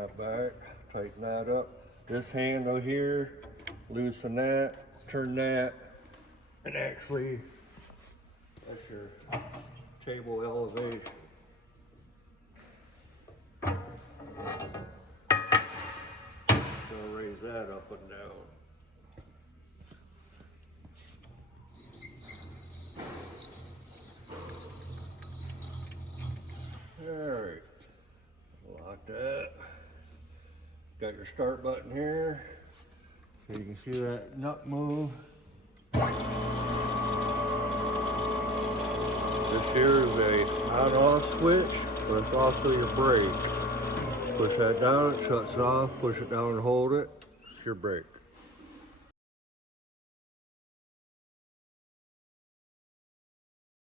that back, tighten that up. This handle here, loosen that, turn that, and actually, that's your table elevation. Gonna raise that up and down. Alright, lock that. Got your start button here, so you can see that nut move. This here is a on-off switch, but it's also your brake. Push that down, it shuts off, push it down and hold it, it's your brake.